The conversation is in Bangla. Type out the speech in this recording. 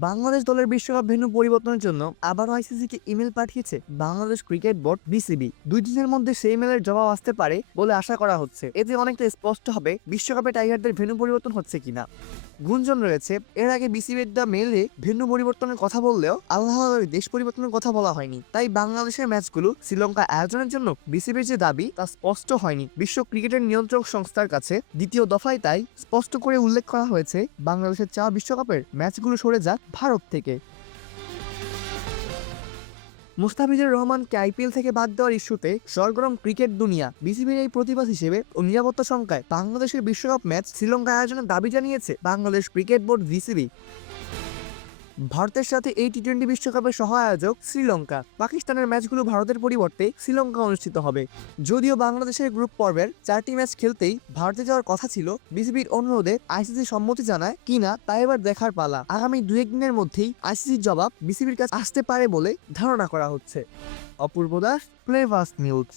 বাংলাদেশ দলের বিশ্বকাপ ভেন্যু পরিবর্তনের জন্য আবারও আইসিসিকে ইমেল পাঠিয়েছে বাংলাদেশ ক্রিকেট বোর্ড বিসিবি। 2 দিনের মধ্যে সেই ইমেলের জবাব আসতে পারে বলে আশা করা হচ্ছে। এতে অনেকটা স্পষ্ট হবে বিশ্বকাপে টাইগারদের ভেন্যু পরিবর্তন হচ্ছে কিনা। গুঞ্জন রয়েছে, এর আগে বিসিবির দা মেলে ভেন্যু পরিবর্তনের কথা বললেও আলাদাভাবে দেশ পরিবর্তনের কথা বলা হয়নি। তাই বাংলাদেশের ম্যাচগুলো শ্রীলঙ্কা আয়োজনের জন্য বিসিবির যে দাবি তা স্পষ্ট হয়নি বিশ্ব ক্রিকেটের নিয়ন্ত্রক সংস্থার কাছে। দ্বিতীয় দফায় তাই স্পষ্ট করে উল্লেখ করা হয়েছে বাংলাদেশের চাওয়া বিশ্বকাপের ম্যাচগুলো সরে যাক ভারত থেকে। মুস্তাফিজুর রহমানকে আইপিএল থেকে বাদ দেওয়ার ইস্যুতে সরগরম ক্রিকেট দুনিয়া। বিসিবির এই প্রতিবাদ হিসেবে ও নিরাপত্তা শঙ্কায় বাংলাদেশের বিশ্বকাপ ম্যাচ শ্রীলঙ্কা আয়োজনের দাবি জানিয়েছে বাংলাদেশ ক্রিকেট বোর্ড বিসিবি। ভারতের সাথে এই টি-20 বিশ্বকাপের সহ আয়োজক শ্রীলঙ্কা। পাকিস্তানের ম্যাচগুলো ভারতের পরিবর্তে শ্রীলঙ্কা অনুষ্ঠিত হবে। যদিও বাংলাদেশের গ্রুপ পর্বের 4টি ম্যাচ খেলতেই ভারতে যাওয়ার কথা ছিল, বিসিবির অনুরোধে আইসিসি সম্মতি জানায় কিনা তা এবার দেখার পালা। আগামী 2-1 দিনের মধ্যেই আইসিসির জবাব বিসিবির কাছে আসতে পারে বলে ধারণা করা হচ্ছে। অপূর্ব দাস, প্লে ফার্স্ট নিউজ।